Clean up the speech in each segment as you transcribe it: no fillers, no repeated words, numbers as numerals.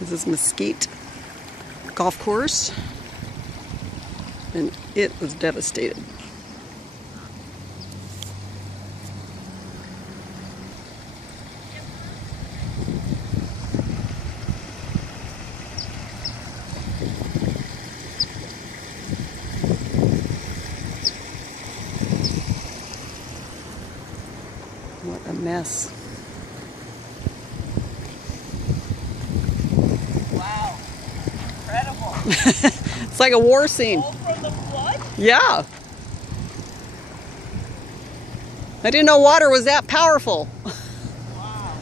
This is Mesquite Golf Course, and it was devastated. What a mess. Wow. Incredible. It's like a war scene. All from the flood? Yeah. I didn't know water was that powerful. Wow.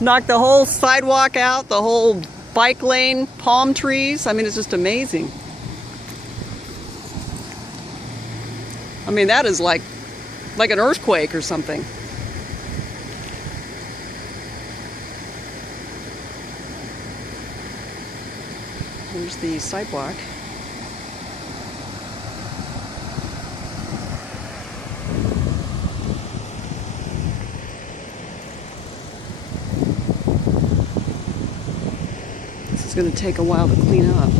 Knocked the whole sidewalk out, the whole bike lane, palm trees. I mean, it's just amazing. I mean, that is like an earthquake or something. Here's the sidewalk. This is going to take a while to clean up.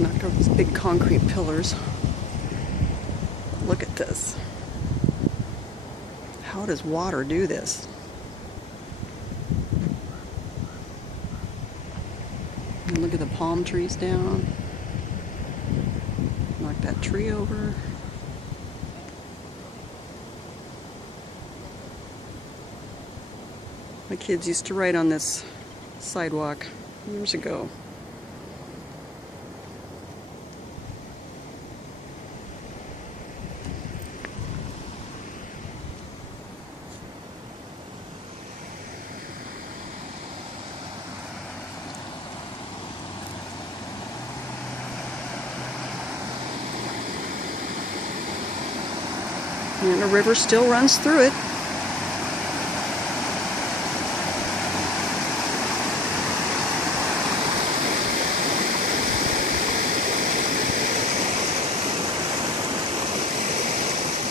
Knocked over these big concrete pillars. Look at this. How does water do this? And look at the palm trees down. Knock that tree over. My kids used to ride on this sidewalk years ago. And the river still runs through it.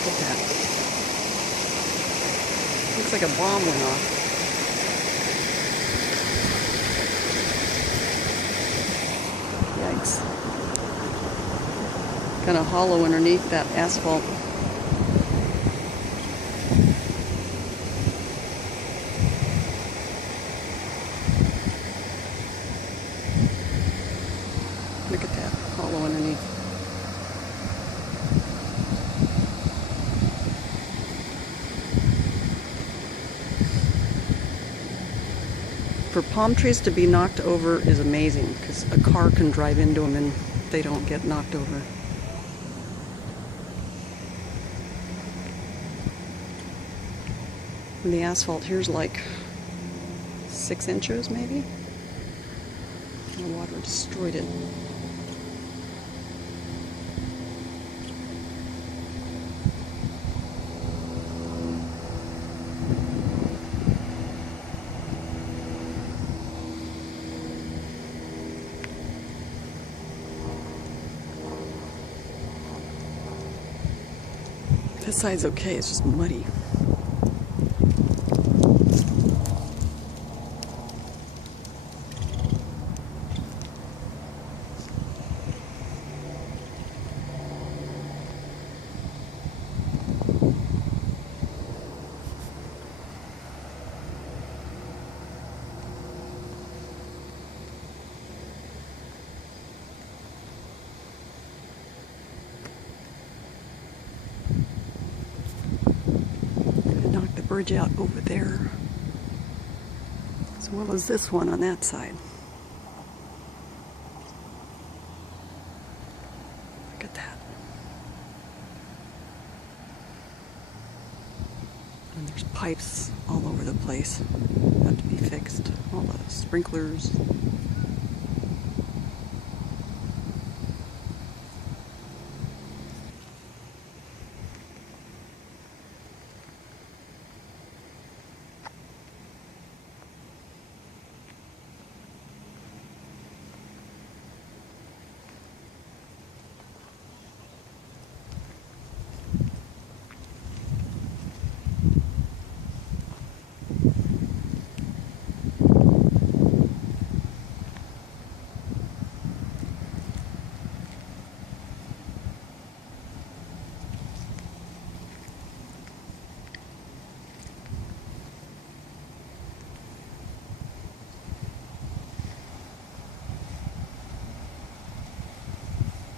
Look at that. Looks like a bomb went off. Yikes. Kind of hollow underneath that asphalt. Look at that hollow underneath. For palm trees to be knocked over is amazing because a car can drive into them and they don't get knocked over. And the asphalt here's like 6 inches maybe. The water destroyed it. This side's okay, it's just muddy. Knock the bridge out over there, as well as this one on that side. Look at that. And there's pipes all over the place. Have to be fixed. All the sprinklers.